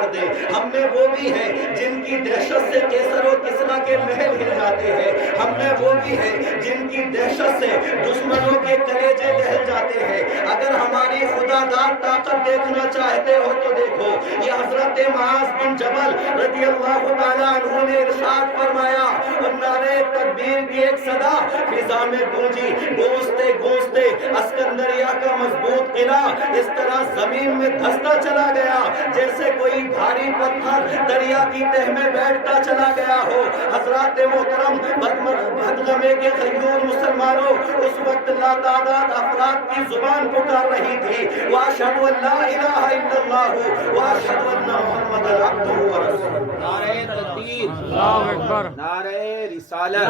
اتار دے. ہم میں وہ بھی ہے جن کی دہشت سے کیسر و کسریٰ کے محل ہل جاتے ہیں. ہم میں وہ بھی ہے جن کی دہشت سے دشمنوں کے کلیجے دہل جاتے ہیں. اگر ہماری خدا داد طاقت دیکھنا چاہتے ہو تو دیکھو, یہ حضرت معاذ بن جبل رضی اللہ تعالیٰ عنہ نے ارشاد فرمایا, اور نعرہ تکبیر کی ایک صدا فضا میں گونجی. گونجتے گونجتے اسکندریہ کا مضبوط قلعہ اس طرح زمین میں دھستا چلا گیا جیسے کوئی بھاری پتھر دریا کی تہ میں بیٹھتا چلا گیا ہو. حضرات محترم, بدغمے کے غیور مسلمانوں, اس وقت لاتعداد افراد کی زبان پکار رہی تھی, وَأَشْهَدُ أَن لَا إِلَٰهَ إِلَّا اللَّهُ وَأَشْهَدُ أَنَّ مُحَمَّدًا عَبْدُهُ وَرَسُولُهُ. نعرہ تکبیر, اللہ اکبر, نعرہ رسالت,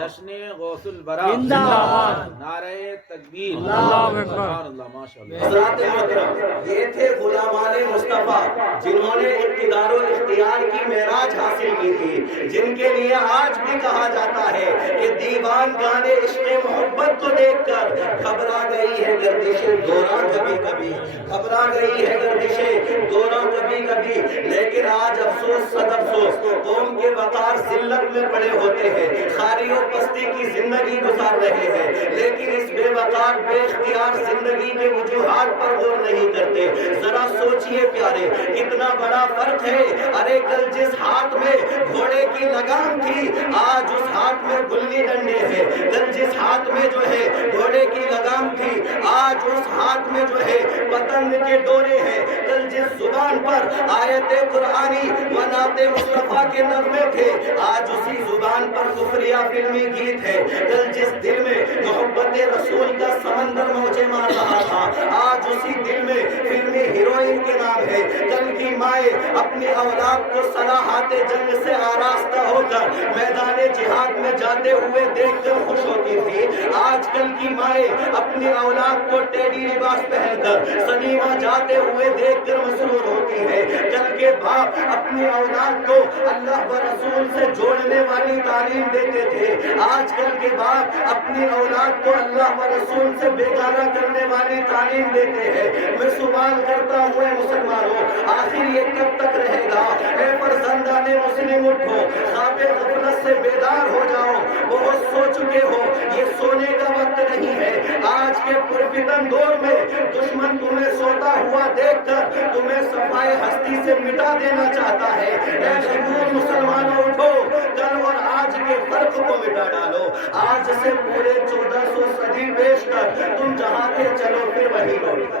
جشن غوث البرا زندہ باد, نعرہ تکبیر, اللہ اکبر, اللہ ماشاءاللہ. حضرات محترم, یہ تھے غلامان مصطفیٰ جنہوں نے اقتدار و اختیار کی معراج حاصل کی تھی, جن کے لیے آج بھی کہا جاتا ہے کہ دیوان گانے عشق محبت کو دیکھ کر گھبرا گئی ہے گردشیں دورہ کبھی کبھی, گھبرا گئی ہے گردشیں دورہ کبھی کبھی. لیکن آج افسوس صد افسوس, قوم کے وقار ذلت میں پڑے ہوتے ہیں, خاری و پستی کی زندگی گزار رہے ہیں, لیکن اس بے وقار بے اختیار زندگی کے وجوہات پر غور نہیں کرتے. ذرا سوچئے پیارے, کتنا بڑا فرق ہے. ارے کل جس ہاتھ میں گھوڑے کی لگام تھی, آج اس ہاتھ میں گلی ڈنڈے ہیں. کل جس ہاتھ میں جو ہے گھوڑے کی لگام تھی, آج اس ہاتھ میں جو ہے پتنگ کے ڈورے ہیں. کل جس زبان پر آیت قرآنی و نعت مصطفیٰ کے نغمے تھے, آج اسی زبان پر کفریہ فلمی گیت ہے. کل جس دل میں محبت رسول کا سمندر موجے مار رہا تھا, آج اسی دل میں فلمی ہیروئن کے نام ہے. کل کی مائیں اپنی اولاد کو صلاحات جنگ سے آراستہ ہو کر میدان جہاد میں جاتے ہوئے دیکھ کر خوش ہوتی تھی, آج کل کی مائیں اپنی اولاد کو ٹیڈی لباس پہن کر سنیما جاتے ہوئے دیکھ کر مسرور ہوتی ہے. کل کے باپ اپنی اولاد کو اللہ و رسول سے جوڑنے والی تعلیم دیتے تھے, آج کل کے باپ اپنی اولاد کو اللہ و رسول سے بیگانہ کرنے والی تعلیم دیتے ہیں. میں سوال کرتا ہوں اے مسلمانوں, آخر یہ کب تک رہے گا؟ اے فرزندان مسلم, اٹھو, خواب غفلت سے بیدار ہو جاؤ. بہت سو چکے ہو, یہ سونے کا وقت نہیں ہے. آج کے پرفتن دور میں دشمن تمہیں سوتا ہوا دیکھ کر تمہیں صفائے ہستی سے مٹا دینا چاہتا ہے. اے غیور مسلمانوں, اٹھو, کل اور آج کے فرق کو مٹا ڈالو. آج سے پورے 1400 صدی بیش کر تم جہاں کے چلو پھر وہی لوٹ.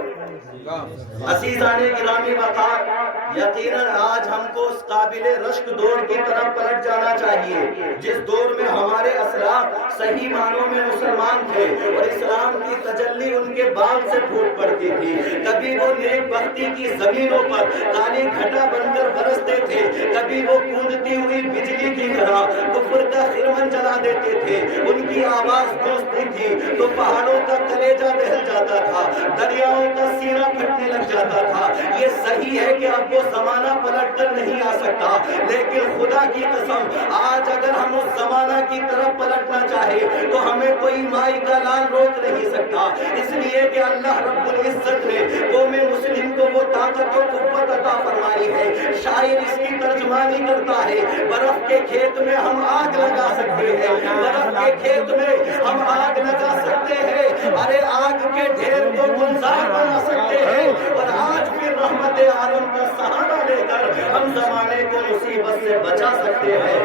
عزیزان گرامی وقار, یقیناً آج ہم کو اس قابل رشک دور کی طرف پلٹ جانا چاہیے جس دور میں ہمارے اسلاف صحیح معنوں میں مسلمان تھے اور اسلام کی تجلی ان کے بال سے پھوٹ پڑتی تھی. کبھی وہ نیک بختی کی زمینوں پر کالی گھٹا بن کر برستے تھے, کبھی وہ کودتی ہوئی بجلی کی طرح کفر کا خرمن جلا دیتے تھے. ان کی آواز گونجتی تھی تو پہاڑوں کا کلیجہ دہل جاتا تھا, دریاؤں کا سینہ پھٹنے لگ جاتا تھا. یہ صحیح ہے کہ اب وہ زمانہ پلٹ کر نہیں آ سکتا, لیکن خدا کی قسم آج اگر ہم اس زمانہ کی طرف پلٹنا چاہے تو ہمیں کوئی مائی کا لال روک نہیں سکتا, اس لیے کہ اللہ رب العزت نے قوم مسلم کو وہ طاقت و قوت عطا فرمائی ہے. شاعر اس کی ترجمانی کرتا ہے, برف کے کھیت میں ہم آگ لگا سکتے ہیں, برف کے کھیت میں ہم آگ لگا سکتے ہیں, ارے آگ کے ڈھیر کو گلزار بنا سکتے ہیں, اور آج پھر رحمت عالم کا سہارا لے کر ہم زمانے کو مصیبت سے بچا سکتے ہیں.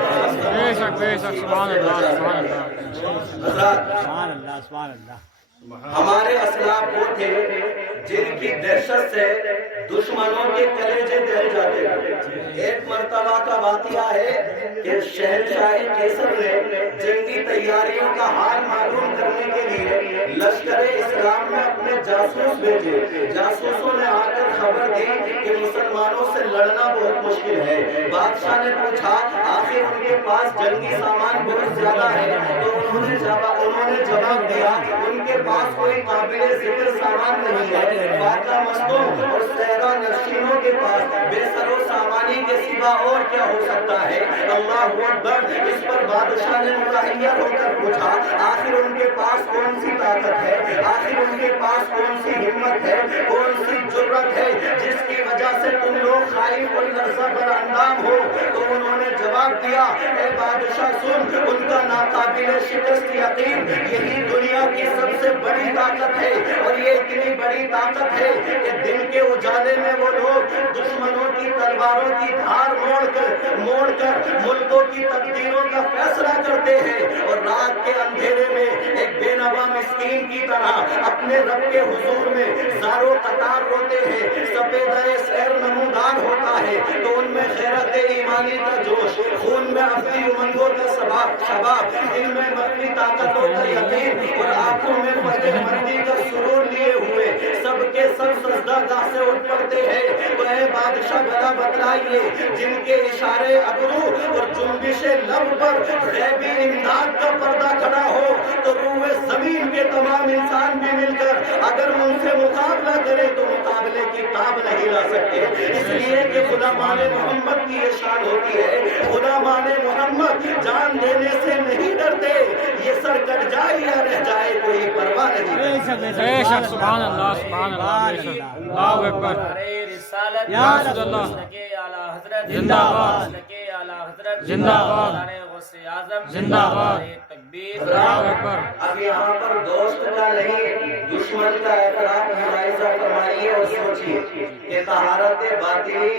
بے شک بے شک, سبحان اللہ سبحان اللہ سبحان اللہ سبحان اللہ. ہمارے اسلاف وہ تھے جن کی دہشت سے دشمنوں کے کلیجے دہل جاتے تھے. ایک مرتبہ کا واقعہ ہے کہ شہنشاہ کیسر نے جنگی تیاریوں کا حال معلوم کرنے کے لیے لشکر اسلام میں اپنے جاسوس بھیجے. جاسوسوں نے آ کر خبر دی کہ مسلمانوں سے لڑنا بہت مشکل ہے. بادشاہ نے پوچھا آخر ان کے پاس جنگی سامان بہت زیادہ ہے, تو انہوں نے جواب دیا ان کے پاس کوئی قابل ذکر سامان نہیں ہے. فاقہ مستوں اور صحرا نشینوں کے پاس بے سر و سامانی کے سوا اور کیا ہو سکتا ہے؟ اللہ اکبر. اس پر بادشاہ نے متحیر ہو کر پوچھا آخر ان کے پاس کون سی طاقت ہے, آخر ان کے پاس کون سی ہمت ہے, کون سی جرت ہے جس کی وجہ سے تم لوگ خائف النظر پر اندام ہو تو انہوں نے جواب دیا اے بادشاہ سن، ان کا ناقابل شکست یقین یہی دنیا کی سب سے بڑی طاقت ہے، اور یہ اتنی بڑی طاقت ہے کہ دن کے اجالے میں وہ لوگ دشمنوں کی تلواروں کی دھار موڑ کر ملکوں کی تقدیروں کا فیصلہ کرتے ہیں، اور رات کے اندھیرے میں ایک بے نوا مسکین کی طرح اپنے رب کے حضور میں زارو قطار روتے ہیں۔ سفیدہ سیر نمودار ہوتا ہے تو ان میں غیرت ایمانی کا جوش، خون میں افتی امنگوں کا شباب، دل میں مخفی طاقتوں کا یقین اور آنکھوں میں فتح مندی کا سرور لیے ہوئے سب کے سب سجدہ گاہ سے اٹھ پڑتے ہیں۔ تو اے بادشاہ بلا بتلائیے جن کے اشارے ابرو اور جنبش لب پر غیبی امداد کا پردہ کھڑا ہو تو روح زمین کے تمام انسان بھی مل کر اگر ان سے مقابلہ کرے تو مقابلے کی تاب نہیں لا سکتے، اس لیے کہ غلامان محمد کی یہ شان ہوتی ہے، غلامان محمد جان دینے سے نہیں ڈرتے، یہ سر کٹ جائے یا رہ جائے کوئی پرواہ نہیں۔ بے شک سبحان اللہ سبحان اللہ بے شک اللہ اکبر یا رسول اللہ زندہ باد زندہ باد زندہ باد اللہ اکبر۔ اب یہاں پر دوست کا نہیں دشمن کا اعتراف ملاحظہ فرمائیے اور سوچیے کہ طہارت باطنی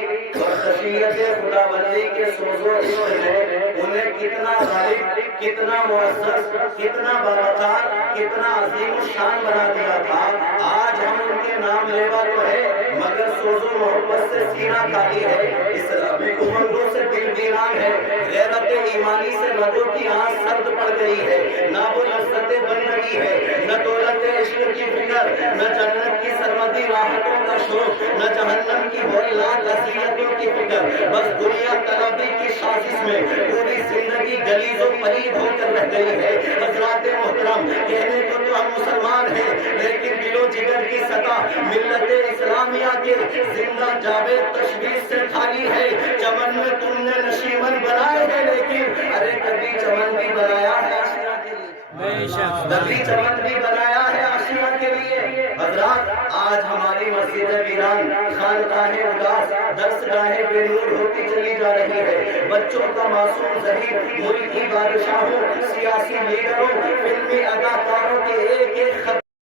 اور خشیت خداوندی کے سوز و عشق نے انہیں کتنا غالب، کتنا معزز، کتنا باوقار، کتنا عظیم الشان بنا دیا تھا۔ آج ہم ان کے نام لیوا تو ہے مگر سوز و محبت سے سینہ خالی ہے، اسلامی امنگوں سے دل ویران ہے، غیرت ایمانی سے لبوں کی آنکھ سرد پڑ گئی ہے، نہ وہ لذت بندگی ہے، نہ دولت عشق کی فکر، نہ جنت کی سرمدی راحتوں کا شوق، نہ جہنم کی ہولناک اذیتوں کی فکر، بس دنیا طلبی کی سازش میں پوری زندگی گلیز و پلید ہو کر رہ گئی ہے۔ حضرات محترم، کہنے کو تو ہم مسلمان ہیں لیکن دل و جگر کی سطح ملت اسلامیہ کے زندہ جاوید تشویش سے خالی ہے۔ چمن میں تم نے نشیمن بنائے ہیں لیکن ارے کبھی چمن بھی بنایا ہے آشیاء کے لیے، کبھی چمن بھی بنایا ہے آشیاء کے لیے۔ حضرات، آج ہماری مسجد ویران، خانقاہ اداس، درسگاہ بے نور ہوتی چلی جا رہی ہے۔ بچوں کا معصوم ذہن ملکی بادشاہوں، سیاسی لیڈروں، فلمی اداکاروں کے ایک ایک خط